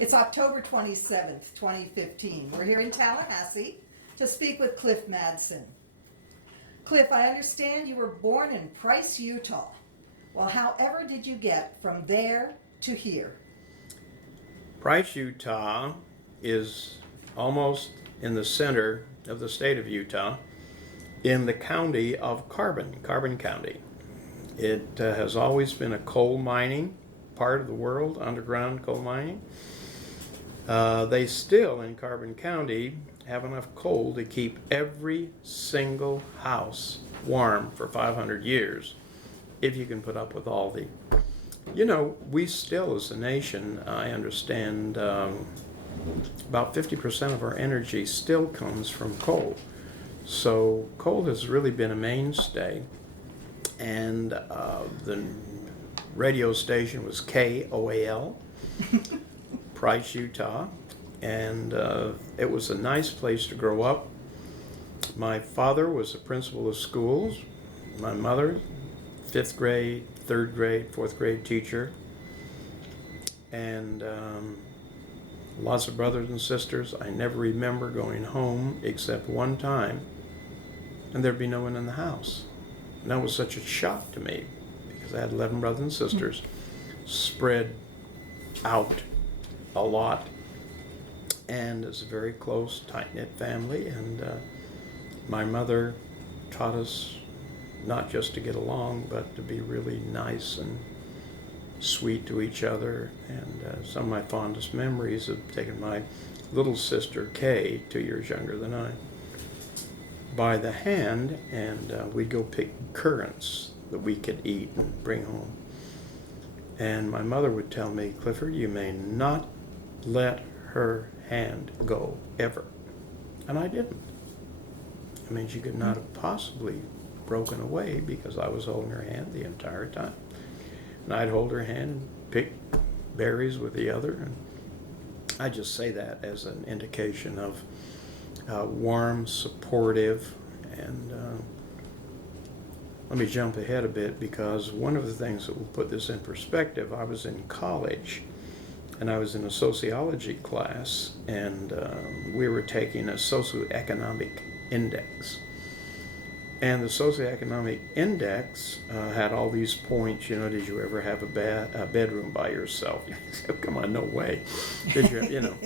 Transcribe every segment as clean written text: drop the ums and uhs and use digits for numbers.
It's October 27th, 2015. We're here in Tallahassee to speak with Cliff Madsen. Cliff, I understand you were born in Price, Utah. Well, however did you get from there to here? Price, Utah is almost in the center of the state of Utah in the county of Carbon County. It has always been a coal mining part of the world, underground coal mining. They still, in Carbon County, have enough coal to keep every single house warm for 500 years, if you can put up with all the... You know, we still, as a nation, I understand, about 50% of our energy still comes from coal. So coal has really been a mainstay. And the radio station was KOAL, Price, Utah. And it was a nice place to grow up. My father was a principal of schools. My mother, 5th grade, 3rd grade, 4th grade teacher. And lots of brothers and sisters. I never remember going home except one time, and there'd be no one in the house. And that was such a shock to me because I had 11 brothers and sisters spread out a lot. And it's a very close, tight-knit family. And my mother taught us not just to get along, but to be really nice and sweet to each other. And some of my fondest memories of taking my little sister, Kay, 2 years younger than I, by the hand, and we'd go pick currants that we could eat and bring home. And my mother would tell me, Clifford, you may not let her hand go, ever. And I didn't. I mean, she could not have possibly broken away because I was holding her hand the entire time. And I'd hold her hand and pick berries with the other. And I just say that as an indication of warm, supportive, and let me jump ahead a bit because one of the things that will put this in perspective, I was in college and I was in a sociology class, and we were taking a socioeconomic index. And the socioeconomic index had all these points, you know, did you ever have a bedroom by yourself? You said, come on, no way. Did you, you know?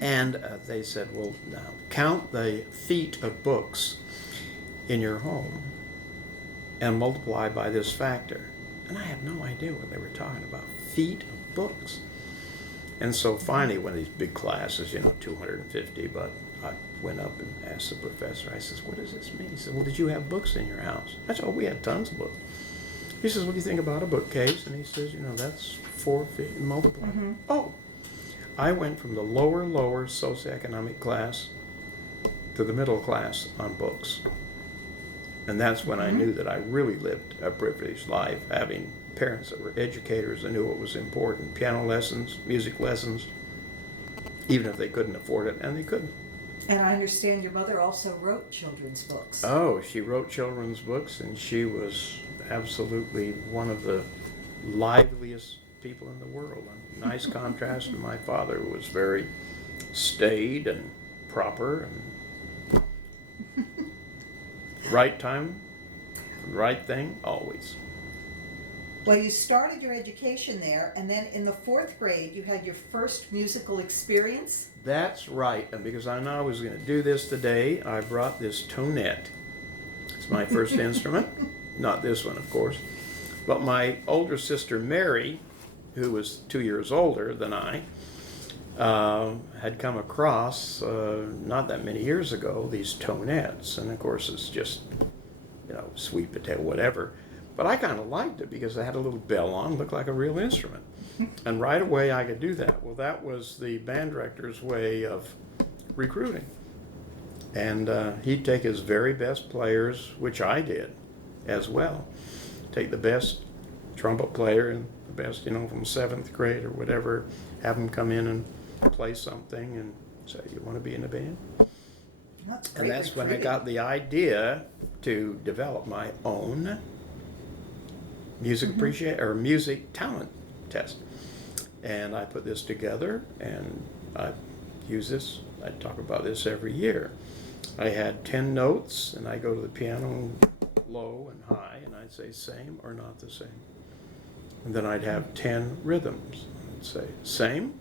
And they said, well, now count the feet of books in your home and multiply by this factor. And I had no idea what they were talking about, feet of books. And so finally, one of these big classes, you know, 250, but I went up and asked the professor, I says, what does this mean? He said, well, did you have books in your house? I said, oh, we had tons of books. He says, what do you think about a bookcase? And he says, you know, that's 4 feet, multiply. Oh, I went from the lower socioeconomic class to the middle class on books. And that's when I knew that I really lived a privileged life, having parents that were educators and knew what was important. Piano lessons, music lessons, even if they couldn't afford it, and they couldn't. And I understand your mother also wrote children's books. Oh, she wrote children's books, and she was absolutely one of the liveliest people in the world. A nice contrast to my father, who was very staid and proper and right time, right thing, always. Well, you started your education there, and then in the 4th grade, you had your first musical experience. That's right, and because I know I was going to do this today, I brought this tonette. It's my first instrument, not this one, of course. But my older sister, Mary, who was 2 years older than I, had come across, not that many years ago, these tonettes. And of course, it's just, you know, sweet potato, whatever. But I kind of liked it because it had a little bell on, looked like a real instrument. And right away I could do that. Well, that was the band director's way of recruiting. And he'd take his very best players, which I did as well. Take the best trumpet player and the best, you know, from 7th grade or whatever, have them come in and play something and say, you want to be in a band? And that's when I got the idea to develop my own music music talent test. And I put this together, and I use this. I talk about this every year. I had 10 notes, and I go to the piano low and high, and I'd say same or not the same. And then I'd have 10 rhythms. I'd say same.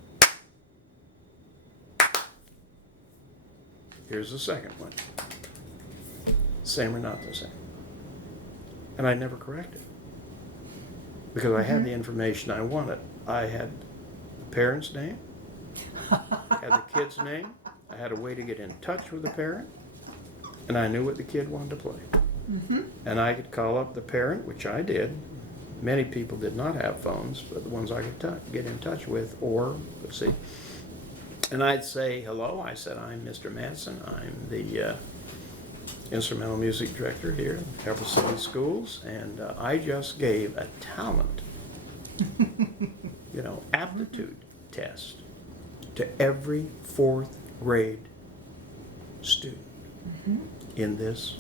Here's the second one. Same or not the same. And I never corrected because I had the information I wanted. I had the parent's name, I had the kid's name, I had a way to get in touch with the parent, and I knew what the kid wanted to play. And I could call up the parent, which I did. Many people did not have phones, but the ones I could get in touch with, or, let's see, and I'd say, hello, I said, I'm Mr. Madsen, I'm the instrumental music director here at Bradford City Schools, and I just gave a talent, aptitude test to every 4th grade student in this.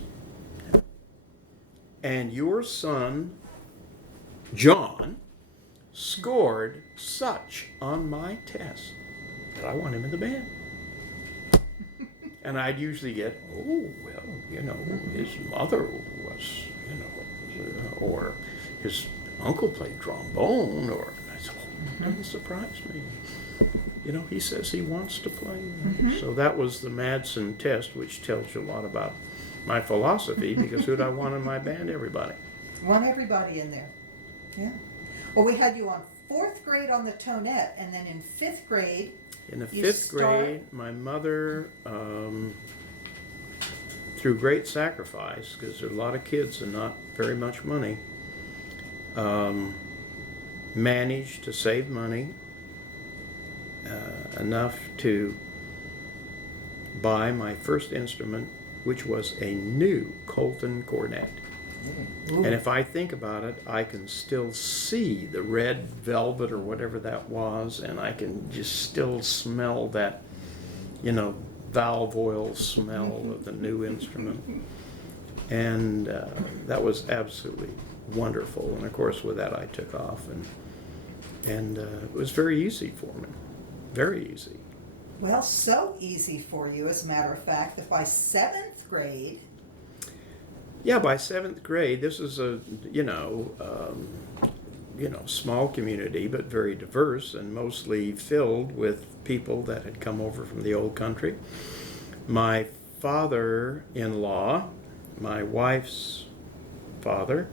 And your son, John, scored such on my test that I want him in the band. And I'd usually get, oh, well, his mother was, or his uncle played trombone, or I said, oh, that surprised me. He says he wants to play. So that was the Madsen test, which tells you a lot about my philosophy, because who'd I want in my band? Everybody. Want everybody in there. Yeah. Well, we had you on 4th grade on the tonette, and then in 5th grade, in the 5th grade, my mother, through great sacrifice, because there are a lot of kids and not very much money, managed to save money enough to buy my first instrument, which was a new Colton cornet. Ooh. And if I think about it, I can still see the red velvet or whatever that was, and I can just still smell that, valve oil smell of the new instrument. And that was absolutely wonderful. And of course, with that, I took off, and it was very easy for me, very easy. Well, so easy for you, as a matter of fact, that by 7th grade. Yeah, by 7th grade, this is a, small community, but very diverse and mostly filled with people that had come over from the old country. My father-in-law, my wife's father,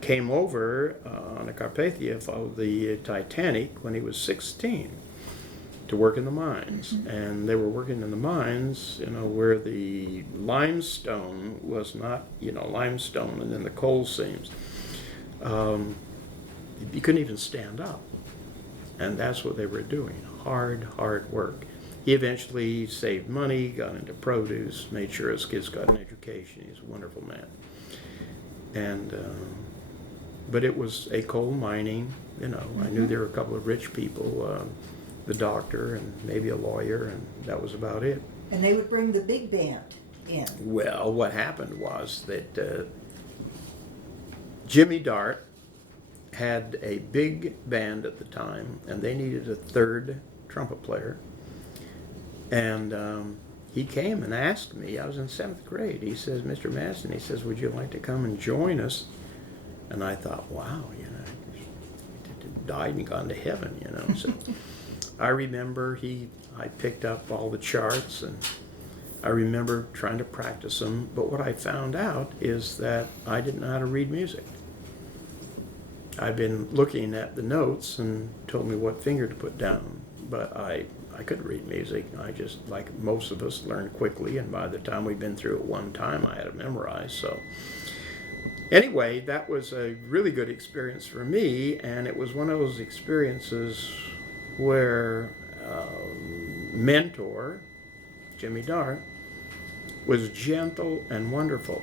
came over on a Carpathia, followed the Titanic when he was 16 to work in the mines. And they were working in the mines, where the limestone was not, limestone, and then the coal seams. You couldn't even stand up. And that's what they were doing, hard work. He eventually saved money, got into produce, made sure his kids got an education. He's a wonderful man. And, but it was a coal mining, I knew there were a couple of rich people, the doctor and maybe a lawyer, and that was about it. And they would bring the big band in. Well, what happened was that Jimmy Dart had a big band at the time, and they needed a 3rd trumpet player. And he came and asked me, I was in 7th grade, he says, Mr. Madsen, he says, would you like to come and join us? And I thought, wow, died and gone to heaven, So I remember I picked up all the charts, and I remember trying to practice them, but what I found out is that I didn't know how to read music. I'd been looking at the notes and told me what finger to put down, but I couldn't read music. I just, like most of us, learned quickly, and by the time we'd been through it one time, I had it memorized. So anyway, that was a really good experience for me, and it was one of those experiences where mentor, Jimmy Dart, was gentle and wonderful.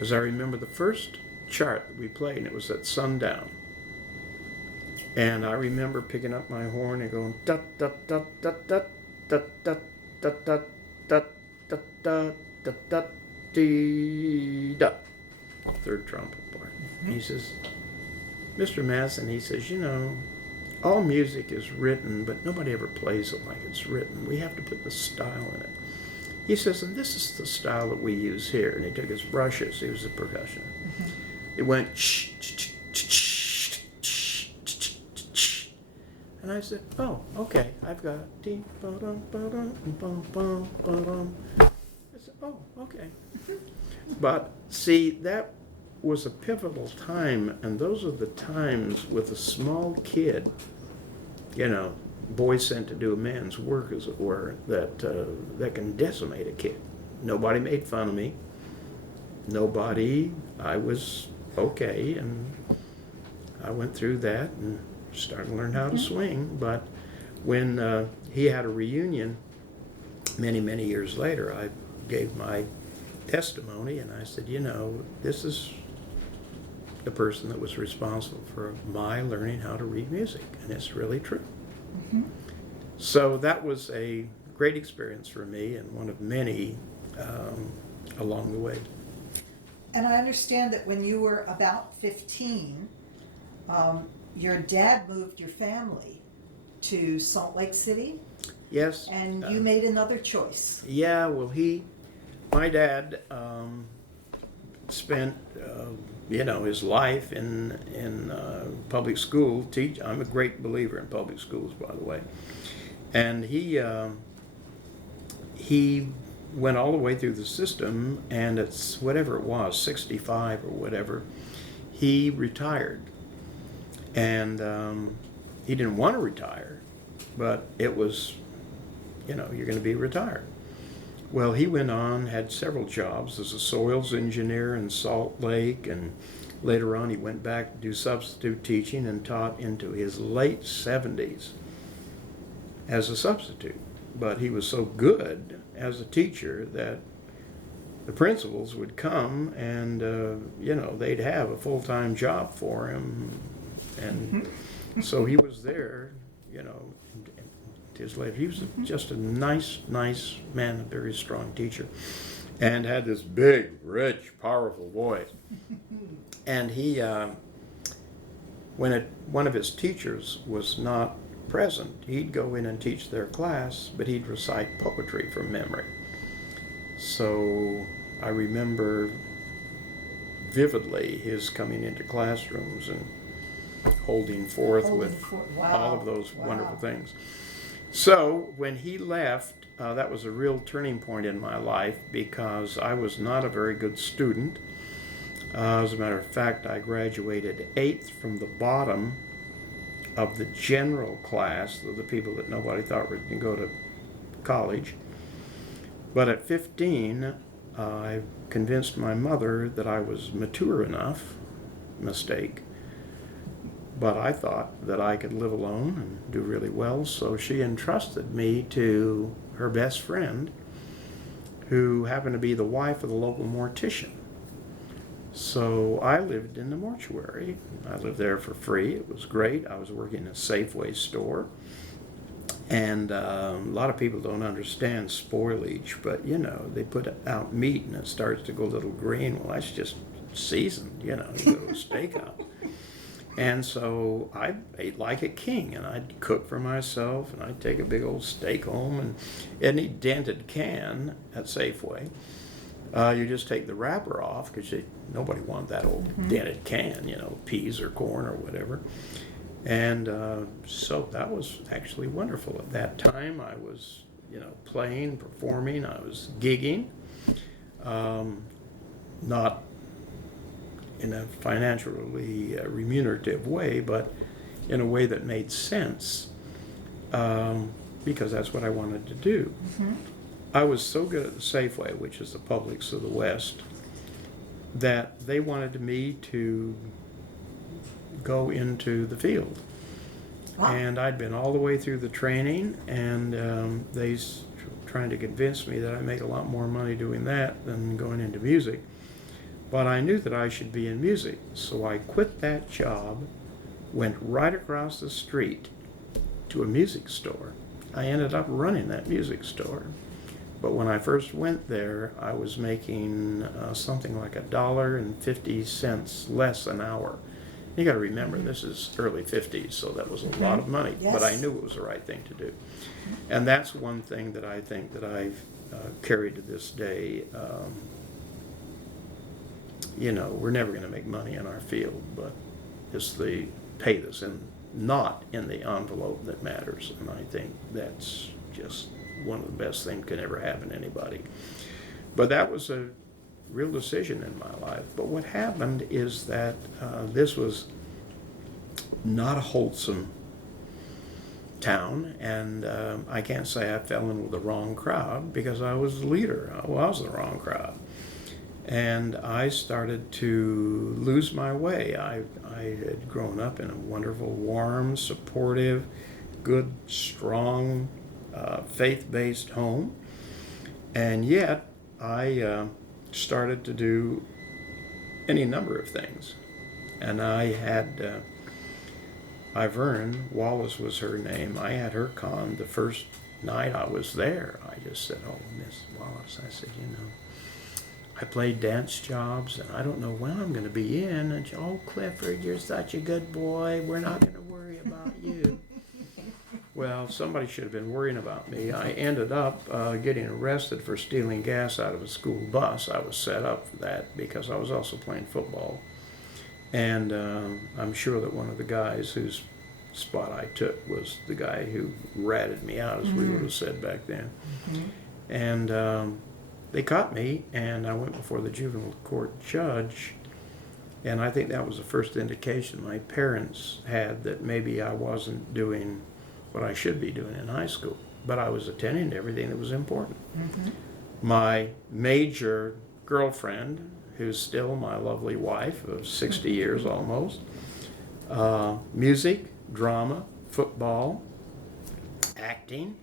As I remember the first chart that we played, and it was at sundown. And I remember picking up my horn and going da da da da da da da da da da da da da da dee da. 3rd trumpet part. He says, Mr. Madsen, he says, all music is written, but nobody ever plays it like it's written. We have to put the style in it. He says, and this is the style that we use here. And he took his brushes. He was a percussionist. It went ch ch ch ch ch ch ch. And I said, oh, okay, I've got dee ba dum ba dum ba bum ba dum. I said, oh, okay. But see, that was a pivotal time, and those are the times with a small kid, you know, boy sent to do a man's work, as it were, that can decimate a kid. Nobody made fun of me. I was okay, and I went through that and started to learn how to swing. But when he had a reunion many, many years later, I gave my testimony, and I said, you know, this is the person that was responsible for my learning how to read music, and it's really true. So that was a great experience for me, and one of many along the way. And I understand that when you were about 15, your dad moved your family to Salt Lake City, Yes. and you made another choice. Yeah, well, my dad spent, his life in public school. I'm a great believer in public schools, by the way. And he went all the way through the system, and it's whatever it was, 65 or whatever, he retired. And he didn't want to retire, but it was, you're going to be retired. Well, he went on, had several jobs as a soils engineer in Salt Lake, and later on he went back to do substitute teaching and taught into his late 70s as a substitute. But he was so good as a teacher that the principals would come and, they'd have a full-time job for him. And so he was there, his later. He was just a nice man, a very strong teacher, and had this big, rich, powerful voice. And he, when one of his teachers was not present, he'd go in and teach their class, but he'd recite poetry from memory. So I remember vividly his coming into classrooms and holding forth with all of those wonderful things. So when he left, that was a real turning point in my life, because I was not a very good student. As a matter of fact, I graduated 8th from the bottom of the general class, of the people that nobody thought were going to go to college. But at 15, I convinced my mother that I was mature enough. Mistake. But I thought that I could live alone and do really well, so she entrusted me to her best friend, who happened to be the wife of the local mortician. So I lived in the mortuary. I lived there for free. It was great. I was working in a Safeway store. And a lot of people don't understand spoilage, but they put out meat and it starts to go a little green. Well, that's just seasoned, you go to a steakhouse. And so I ate like a king, and I'd cook for myself, and I'd take a big old steak home, and any dented can at Safeway, you just take the wrapper off, because nobody wanted that old dented can, peas or corn or whatever. And so that was actually wonderful. At that time, I was, playing, performing, I was gigging, not in a financially remunerative way, but in a way that made sense, because that's what I wanted to do. I was so good at the Safeway, which is the Publix of the West, that they wanted me to go into the field. Wow. And I'd been all the way through the training, and they trying to convince me that I make a lot more money doing that than going into music. But I knew that I should be in music, so I quit that job, went right across the street to a music store. I ended up running that music store. But when I first went there, I was making something like $1.50 less an hour. You got to remember, this is early 50s, so that was a lot of money. But I Yes. knew it was the right thing to do. And that's one thing that I think that I've carried to this day. You know, we're never going to make money in our field, but it's the pay that's not in the envelope that matters. And I think that's just one of the best things can ever happen to anybody. But that was a real decision in my life. But what happened is that this was not a wholesome town, and I can't say I fell in with the wrong crowd, because I was the leader. I was the wrong crowd. And I started to lose my way. I had grown up in a wonderful, warm, supportive, good, strong, faith-based home. And yet I started to do any number of things. And I had Ivern, Wallace was her name, I had her con the first night I was there. I just said, "Oh, Miss Wallace," I said, "you know, I played dance jobs, and I don't know when I'm going to be in." And she, "Oh, Clifford, you're such a good boy. We're not going to worry about you." Well, somebody should have been worrying about me. I ended up getting arrested for stealing gas out of a school bus. I was set up for that because I was also playing football. And I'm sure that one of the guys whose spot I took was the guy who ratted me out, as we would have said back then. And they caught me, and I went before the juvenile court judge. And I think that was the first indication my parents had that maybe I wasn't doing what I should be doing in high school. But I was attending to everything that was important. My major girlfriend, who's still my lovely wife of 60 years almost, music, drama, football, acting.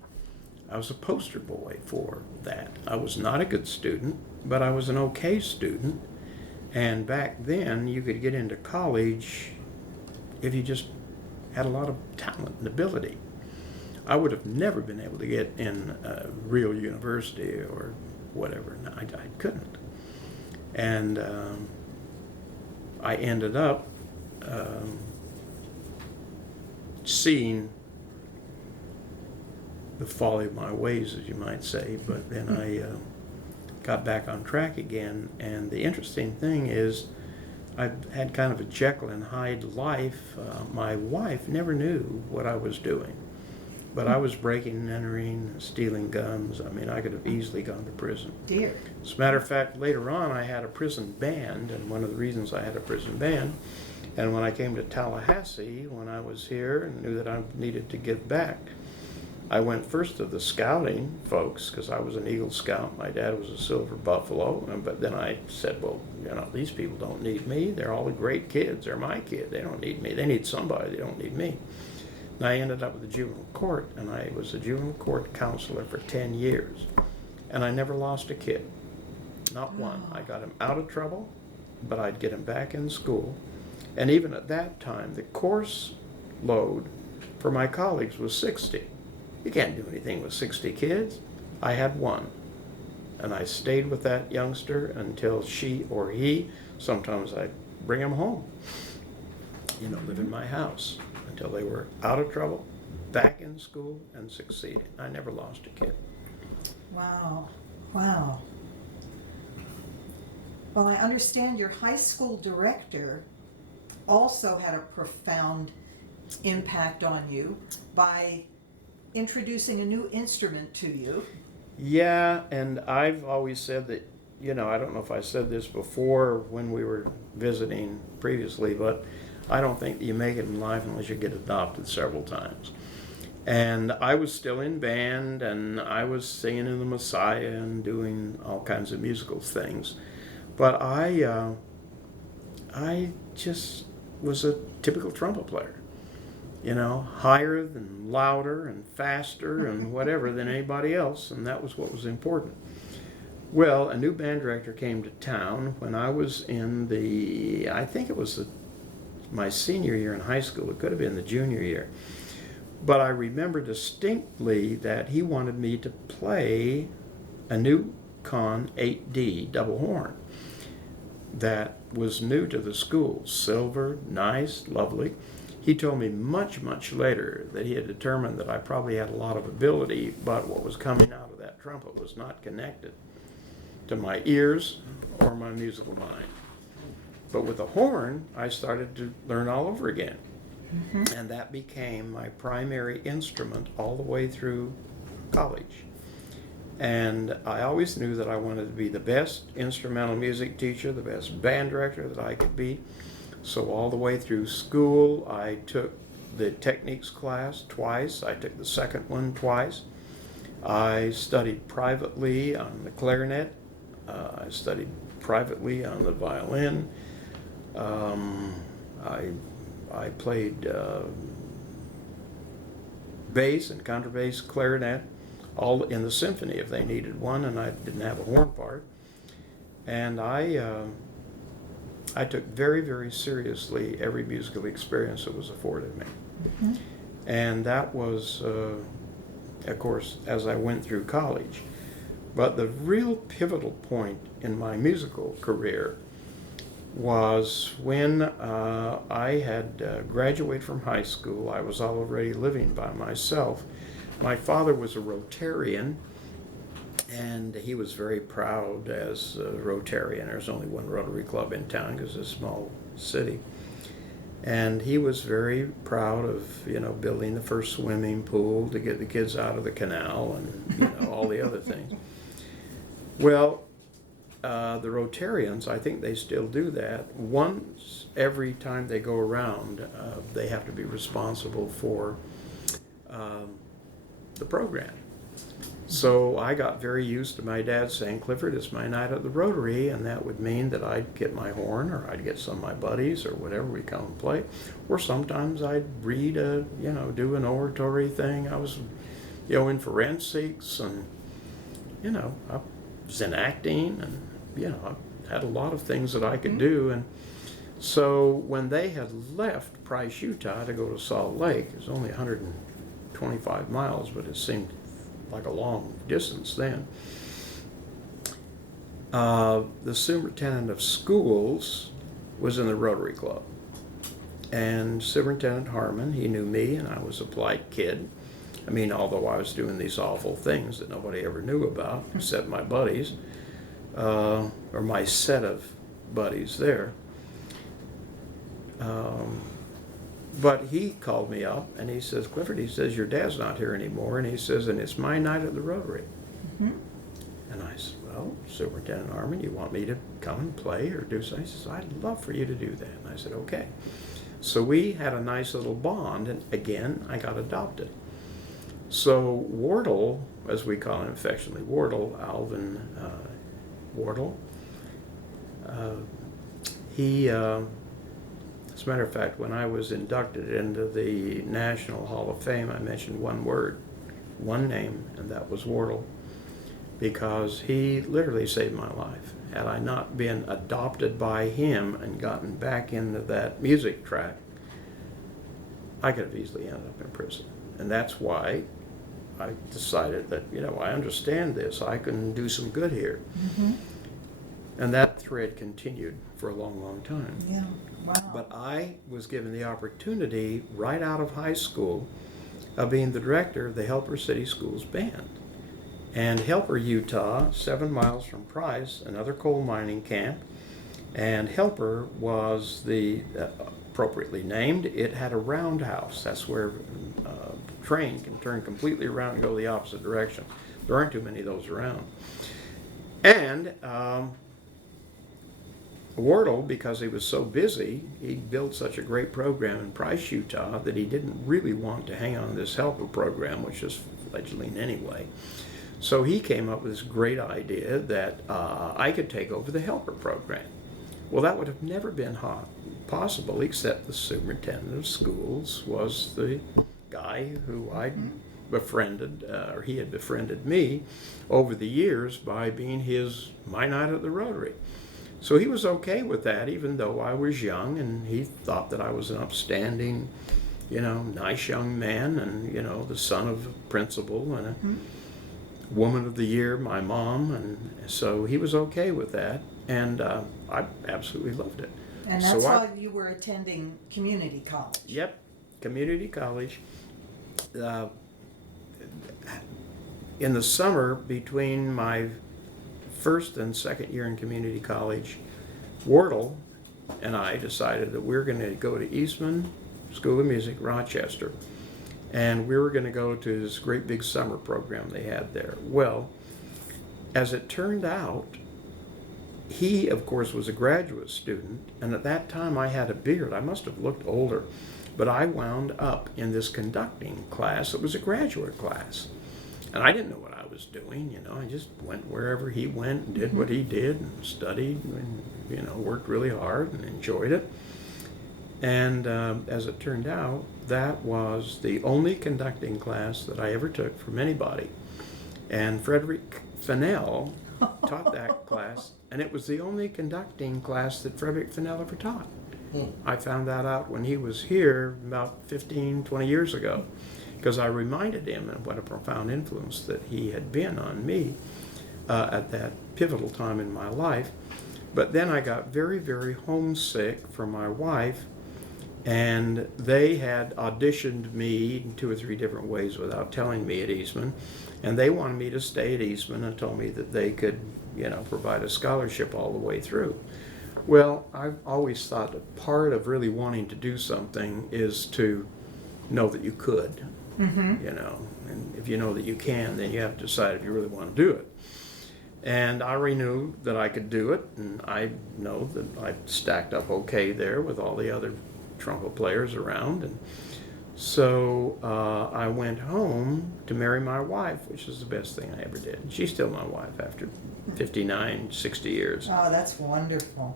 I was a poster boy for that. I was not a good student, but I was an okay student. And back then, you could get into college if you just had a lot of talent and ability. I would have never been able to get in a real university or whatever. I couldn't. And I ended up seeing the folly of my ways, as you might say, but then I got back on track again. And the interesting thing is, I've had kind of a Jekyll and Hyde life. My wife never knew what I was doing, but I was breaking and entering, stealing guns. I mean, I could have easily gone to prison. Dear. As a matter of fact, later on, I had a prison band, and one of the reasons I had a prison band, and when I came to Tallahassee, when I was here and knew that I needed to give back, I went first to the scouting folks, because I was an Eagle Scout. My dad was a Silver Buffalo. But then I said, well, you know, these people don't need me. They're all the great kids. They're my kid. They don't need me. They need somebody. They don't need me. And I ended up with the juvenile court, and I was a juvenile court counselor for 10 years. And I never lost a kid. Not one. I got him out of trouble, but I'd get him back in school. And even at that time, the course load for my colleagues was 60. You can't do anything with 60 kids. I had one. And I stayed with that youngster until she or he, sometimes I'd bring them home, you know, live in my house until they were out of trouble, back in school, and succeeded. I never lost a kid. Wow. Wow. Well, I understand your high school director also had a profound impact on you by introducing a new instrument to you. Yeah, and I've always said that, you know, I don't know if I said this before when we were visiting previously, but I don't think that you make it in life unless you get adopted several times. And I was still in band, and I was singing in the Messiah and doing all kinds of musical things. But I just was a typical trumpet player. You know, higher and louder and faster and whatever than anybody else, and that was what was important. Well, a new band director came to town when I was in I think it was my senior year in high school. It could have been the junior year. But I remember distinctly that he wanted me to play a new Con 8D double horn. that was new to the school. Silver, nice, lovely. He told me much, much later that he had determined that I probably had a lot of ability, but what was coming out of that trumpet was not connected to my ears or my musical mind. But with the horn, I started to learn all over again. And that became my primary instrument all the way through college. And I always knew that I wanted to be the best instrumental music teacher, the best band director that I could be. So all the way through school, I took the techniques class twice. I took the second one twice. I studied privately on the clarinet. I studied privately on the violin. I played bass and contrabass, clarinet, all in the symphony if they needed one, and I didn't have a horn part. And I took very, very seriously every musical experience that was afforded me. And that was, of course, as I went through college. But the real pivotal point in my musical career was when I had graduated from high school. I was already living by myself. My father was a Rotarian, and he was very proud as a Rotarian. There's only one Rotary Club in town because it's a small city. And he was very proud of, building the first swimming pool to get the kids out of the canal and, all the other things. Well, the Rotarians, I think they still do that. Once every time they go around, they have to be responsible for the program. So I got very used to my dad saying, "Clifford, it's my night at the Rotary," and that would mean that I'd get my horn, or I'd get some of my buddies, or whatever, we come and play. Or sometimes I'd read do an oratory thing. I was, in forensics, and, I was in acting, and, I had a lot of things that I could do. And so when they had left Price, Utah to go to Salt Lake, it was only 125 miles, but it seemed like a long distance then. The superintendent of schools was in the Rotary Club. And Superintendent Harmon, he knew me, and I was a polite kid. I mean, although I was doing these awful things that nobody ever knew about, except my buddies, or my set of buddies there. But he called me up and he says, "Clifford," he says, "your dad's not here anymore." And he says, "And it's my night at the Rotary." And I said, "Well, Superintendent Harmon, you want me to come and play or do something?" He says, "I'd love for you to do that." And I said, "Okay." So we had a nice little bond, and again, I got adopted. So Wardle, as we call him affectionately, Alvin Wardle, he, as a matter of fact, when I was inducted into the National Hall of Fame, I mentioned one word, one name, and that was Wardle, because he literally saved my life. Had I not been adopted by him and gotten back into that music track, I could have easily ended up in prison. And that's why I decided that, I understand this. I can do some good here. And that thread continued for a long, long time. Yeah, wow. But I was given the opportunity right out of high school of being the director of the Helper City Schools Band. And Helper, Utah, 7 miles from Price, another coal mining camp. And Helper was the appropriately named. It had a roundhouse. That's where a train can turn completely around and go the opposite direction. There aren't too many of those around. And Wardle, because he was so busy, he built such a great program in Price, Utah, that he didn't really want to hang on to this Helper program, which is fledgling anyway. So he came up with this great idea that I could take over the Helper program. Well, that would have never been possible, except the superintendent of schools was the guy who I befriended, or he had befriended me over the years by being my night at the Rotary. So he was okay with that, even though I was young, and he thought that I was an upstanding, nice young man, and, the son of a principal and a woman of the year, my mom, and so he was okay with that. And I absolutely loved it. And that's why you were attending community college. Yep, community college. Uh, in the summer between my first and second year in community college, Wardle and I decided that we were going to go to Eastman School of Music, Rochester, and we were going to go to this great big summer program they had there. Well, as it turned out, he, of course, was a graduate student, and at that time I had a beard. I must have looked older, but I wound up in this conducting class. It was a graduate class, and I didn't know what I was doing. You know, I just went wherever he went and did what he did and studied and, you know, worked really hard and enjoyed it. And as it turned out, that was the only conducting class that I ever took from anybody. And Frederick Fennell taught that class, and it was the only conducting class that Frederick Fennell ever taught. I found that out when he was here about 15, 20 years ago, because I reminded him of what a profound influence that he had been on me at that pivotal time in my life. But then I got very, very homesick for my wife, and they had auditioned me in 2 or 3 different ways without telling me at Eastman, and they wanted me to stay at Eastman and told me that they could, you know, provide a scholarship all the way through. Well, I've always thought that part of really wanting to do something is to know that you could, you know, and if you know that you can, then you have to decide if you really want to do it. And I already knew that I could do it, and I know that I stacked up okay there with all the other trumpet players around. And so I went home to marry my wife, which is the best thing I ever did. She's still my wife after 59, 60 years. Oh, that's wonderful.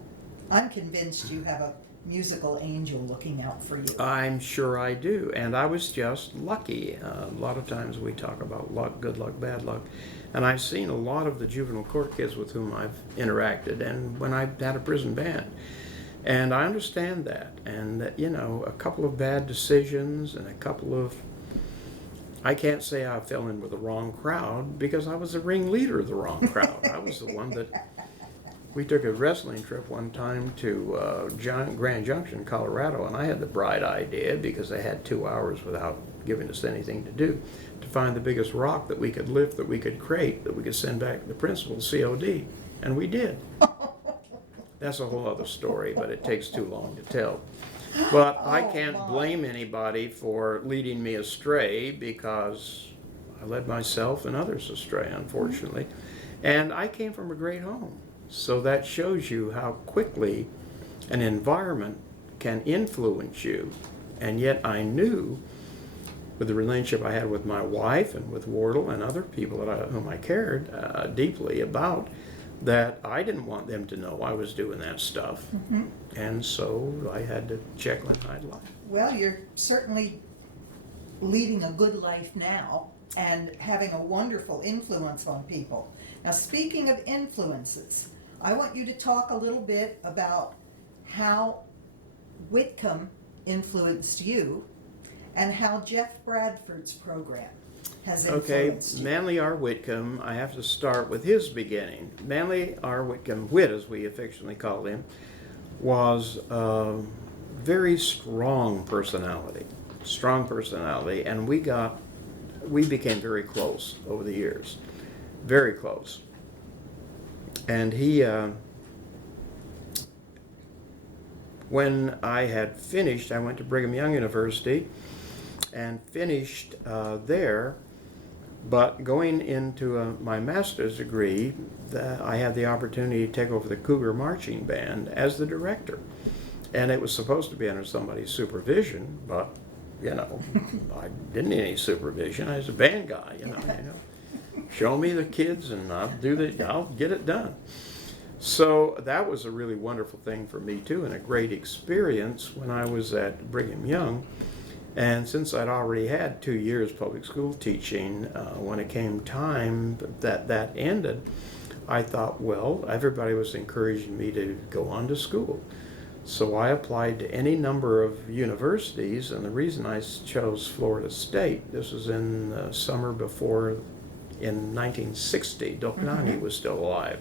I'm convinced you have a musical angel looking out for you. I'm sure I do, and I was just lucky. A lot of times we talk about luck, good luck, bad luck, and I've seen a lot of the juvenile court kids with whom I've interacted, and when I had a prison band. And I understand that, and you know, a couple of bad decisions and a couple of, I can't say I fell in with the wrong crowd, because I was the ringleader of the wrong crowd. I was the one that, we took a wrestling trip one time to Grand Junction, Colorado, and I had the bright idea, because they had 2 hours without giving us anything to do, to find the biggest rock that we could lift, that we could crate, that we could send back to the principal, COD, and we did. That's a whole other story, but it takes too long to tell. But I can't blame anybody for leading me astray, because I led myself and others astray, unfortunately. And I came from a great home. So that shows you how quickly an environment can influence you. And yet I knew, with the relationship I had with my wife and with Wardle and other people whom I cared deeply about, that I didn't want them to know I was doing that stuff. And so I had to Jekyll and Hyde life. Well, you're certainly leading a good life now and having a wonderful influence on people. Now, speaking of influences, I want you to talk a little bit about how Whitcomb influenced you and how Jeff Bradford's program has influenced you. Manly R. Whitcomb, I have to start with his beginning. Manly R. Whitcomb, Whit as we affectionately called him, was a very strong personality, and we became very close over the years, very close. And he, when I had finished, I went to Brigham Young University and finished there, but going into my master's degree, I had the opportunity to take over the Cougar Marching Band as the director. And it was supposed to be under somebody's supervision, but, you know, I didn't need any supervision. I was a band guy, you know. Show me the kids and I'll get it done. So that was a really wonderful thing for me too, and a great experience when I was at Brigham Young. And since I'd already had 2 years public school teaching, when it came time that ended, I thought, well, everybody was encouraging me to go on to school. So I applied to any number of universities, and the reason I chose Florida State, this was in the summer before, in 1960, Dokanani was still alive.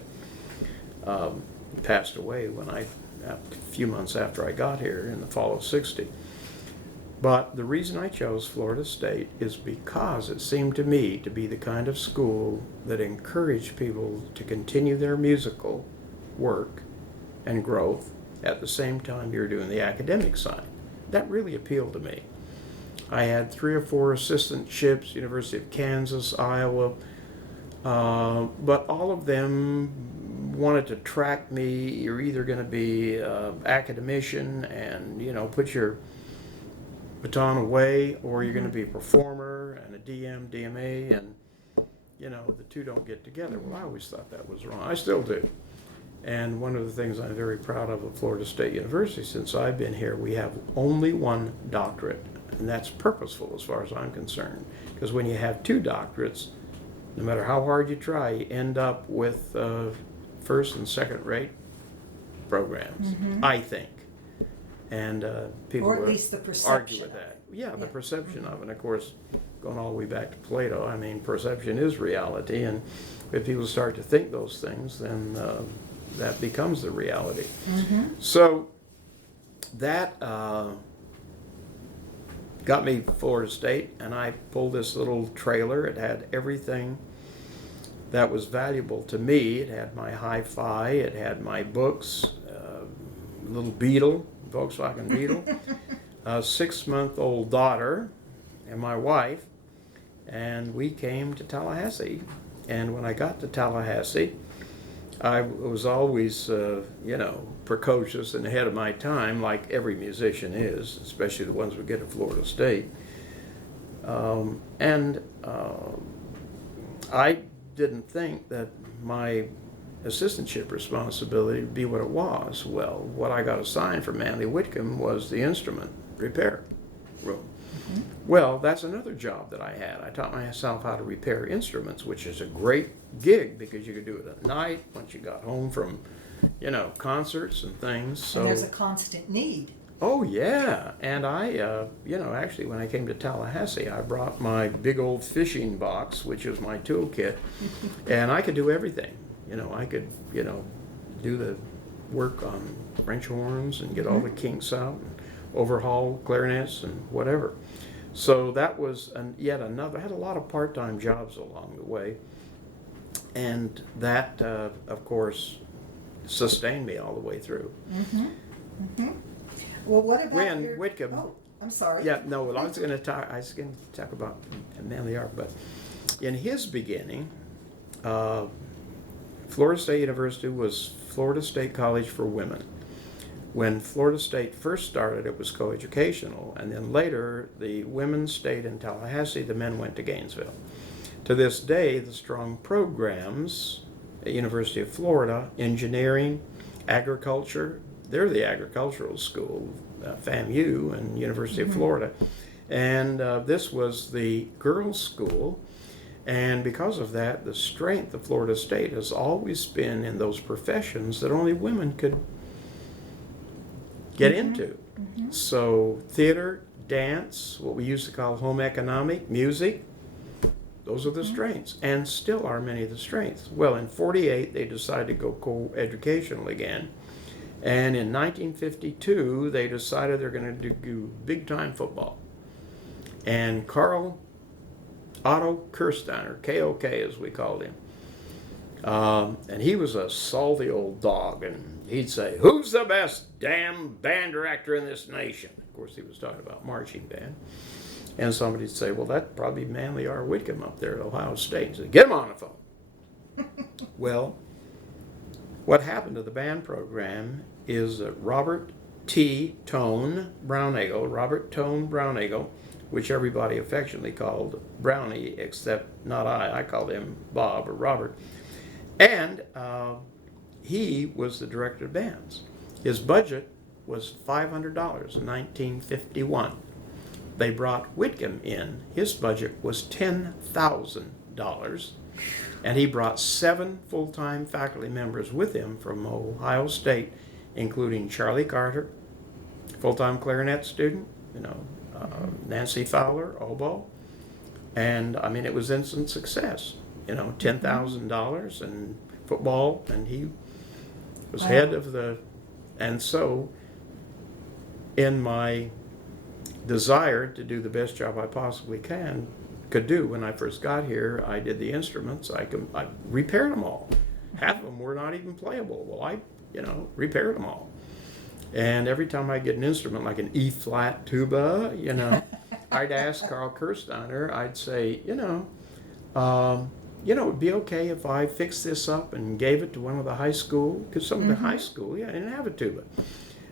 passed away a few months after I got here in the fall of '60. But the reason I chose Florida State is because it seemed to me to be the kind of school that encouraged people to continue their musical work and growth at the same time you're doing the academic side. That really appealed to me. I had 3 or 4 assistantships, University of Kansas, Iowa, but all of them wanted to track me. You're either going to be an academician and, put your baton away, or you're going to be a performer and a DM, DMA, and, the two don't get together. Well, I always thought that was wrong. I still do. And one of the things I'm very proud of at Florida State University, since I've been here, we have only 1 doctorate. And that's purposeful as far as I'm concerned. Because when you have 2 doctorates, no matter how hard you try, you end up with first and second rate programs, I think. And people or at least the perception argue with that. Yeah, the perception of it. And of course, going all the way back to Plato, I mean, perception is reality. And if people start to think those things, then that becomes the reality. So that got me Florida State, and I pulled this little trailer. It had everything that was valuable to me. It had my hi-fi, it had my books, little Beetle, Volkswagen Beetle, a 6-month-old daughter, and my wife, and we came to Tallahassee. And when I got to Tallahassee, I was always, precocious and ahead of my time, like every musician is, especially the ones we get at Florida State. I didn't think that my assistantship responsibility would be what it was. Well, what I got assigned from Manley Whitcomb was the instrument repair room. Well, that's another job that I had. I taught myself how to repair instruments, which is a great gig because you could do it at night once you got home from, concerts and things. So and there's a constant need. Oh yeah, and I, actually when I came to Tallahassee, I brought my big old fishing box, which was my toolkit, and I could do everything. I could, do the work on French horns and get all the kinks out and overhaul clarinets and whatever. So that was yet another. I had a lot of part-time jobs along the way, and that, of course, sustained me all the way through. Well, what about When your... Whitcomb... Oh, I'm sorry. Yeah, no, I was going to talk about Manley Art, but in his beginning, Florida State University was Florida State College for Women. When Florida State first started, it was coeducational, and then later the women stayed in Tallahassee, the men went to Gainesville. To this day, the strong programs at University of Florida, engineering, agriculture, they're the agricultural school, FAMU and University of Florida. And this was the girls' school, and because of that, the strength of Florida State has always been in those professions that only women could get into. So theater, dance, what we used to call home economic, music, those are the strengths, and still are many of the strengths. Well, in '48, they decided to go co-educational again. And in 1952, they decided they're going to do big-time football. And Carl Otto Kirsteiner, KOK as we called him, and he was a salty old dog, and he'd say, "Who's the best damn band director in this nation?" Of course, he was talking about marching band. And somebody'd say, "Well, that'd probably be Manley R. Whitcomb up there at Ohio State." He'd say, "Get him on the phone." Well, what happened to the band program is that Robert Tone Browneagle, which everybody affectionately called Brownie, except not I called him Bob or Robert, and he was the director of bands. His budget was $500 in 1951. They brought Whitcomb in. His budget was $10,000. And he brought 7 full-time faculty members with him from Ohio State, including Charlie Carter, full-time clarinet student, Nancy Fowler, oboe. And, I mean, it was instant success. $10,000 and football, and he Was Wow. head of the, and so in my desire to do the best job I possibly could do when I first got here, I did the instruments. I repaired them all. Half of them were not even playable. Well, I repaired them all. And every time I get an instrument like an E-flat tuba, I'd ask Carl Kirsteiner, I'd say, it'd be okay if I fixed this up and gave it to one of the high school, because some of the high school, didn't have a tuba.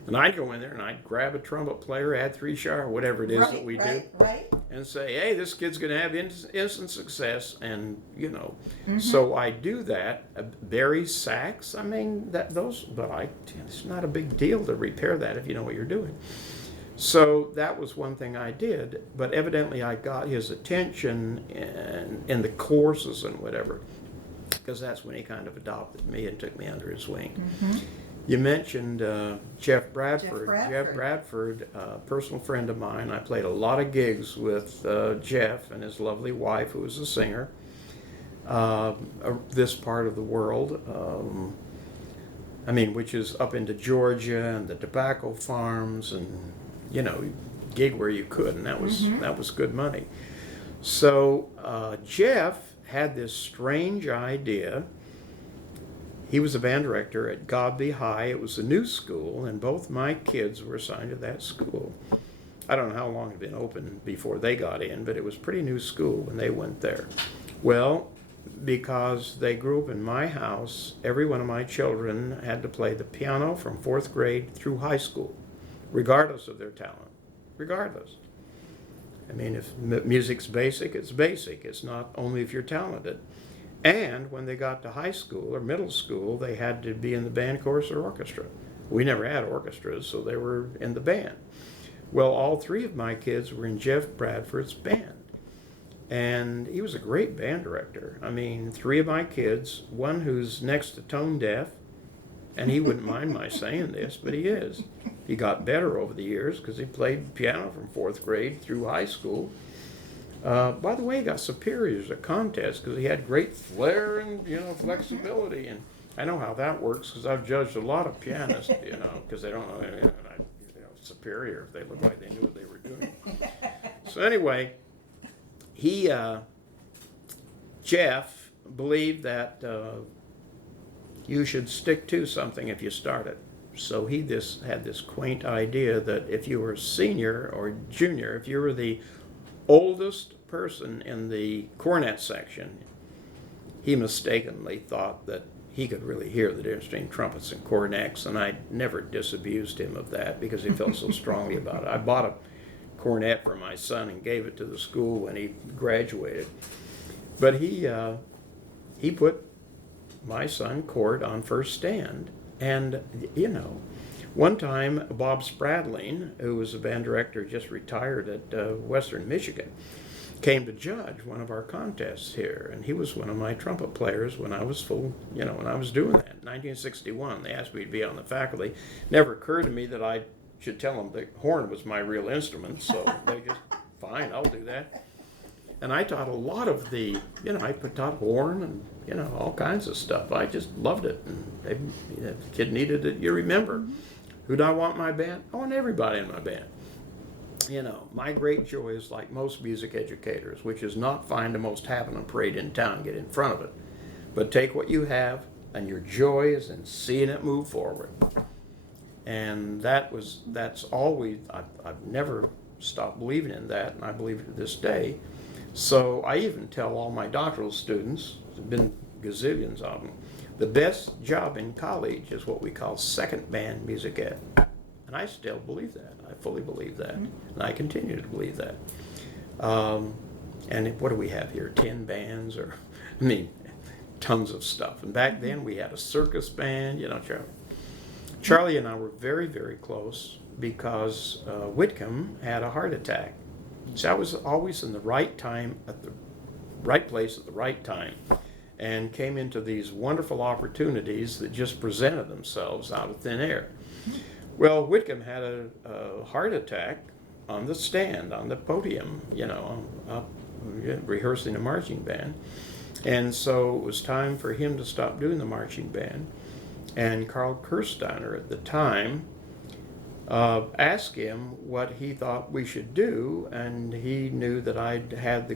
And I'd go in there and I'd grab a trumpet player, add 3 sharp, whatever it is that we do, and say, hey, this kid's going to have instant success, and so I do that. Barry sax, I mean but it's not a big deal to repair that if you know what you're doing. So that was one thing I did, but evidently I got his attention in the courses and whatever, because that's when he kind of adopted me and took me under his wing. You mentioned Jeff Bradford. Jeff Bradford, a personal friend of mine. I played a lot of gigs with Jeff and his lovely wife, who was a singer, this part of the world, which is up into Georgia and the tobacco farms, and gig where you could, and that was good money. So Jeff had this strange idea. He was a band director at Godby High. It was a new school, and both my kids were assigned to that school. I don't know how long it had been open before they got in, but it was a pretty new school when they went there. Well, because they grew up in my house, every one of my children had to play the piano from 4th grade through high school, regardless of their talent, regardless. If music's basic, it's basic. It's not only if you're talented. And when they got to high school or middle school, they had to be in the band, chorus, or orchestra. We never had orchestras, so they were in the band. Well, all 3 of my kids were in Jeff Bradford's band. And he was a great band director. 3 of my kids, one who's next to tone deaf, and he wouldn't mind my saying this, but he is. He got better over the years because he played piano from 4th grade through high school. By the way, he got superiors at contests because he had great flair and flexibility, and I know how that works because I've judged a lot of pianists, because they don't know, superior if they look like they knew what they were doing. So anyway, Jeff believed that you should stick to something if you start it. So he had this quaint idea that if you were senior or junior, if you were the oldest person in the cornet section, he mistakenly thought that he could really hear the difference between trumpets and cornets, and I never disabused him of that because he felt so strongly about it. I bought a cornet for my son and gave it to the school when he graduated. But he put my son Cord on first stand, and one time, Bob Spradling, who was a band director just retired at Western Michigan, came to judge one of our contests here, and he was one of my trumpet players when I was when I was doing that. In 1961, they asked me to be on the faculty. Never occurred to me that I should tell them that horn was my real instrument, so they just, fine, I'll do that. And I taught a lot of the, I taught horn and, all kinds of stuff. I just loved it, and the kid needed it. You remember. Who do I want in my band? I want everybody in my band. My great joy is like most music educators, which is not find the most happening parade in town, get in front of it, but take what you have, and your joy is in seeing it move forward. And that's always, I've never stopped believing in that, and I believe it to this day. So I even tell all my doctoral students, there's been gazillions of them, the best job in college is what we call second band music ed. And I still believe that. I fully believe that. And I continue to believe that. And what do we have here? 10 bands or, tons of stuff. And back then we had a circus band, Charlie. Charlie and I were very, very close because Whitcomb had a heart attack. So I was always in the right time, at the right place at the right time, and came into these wonderful opportunities that just presented themselves out of thin air. Well, Whitcomb had a heart attack on the stand, on the podium, rehearsing a marching band. And so it was time for him to stop doing the marching band. And Carl Kirsteiner at the time asked him what he thought we should do, and he knew that I'd had the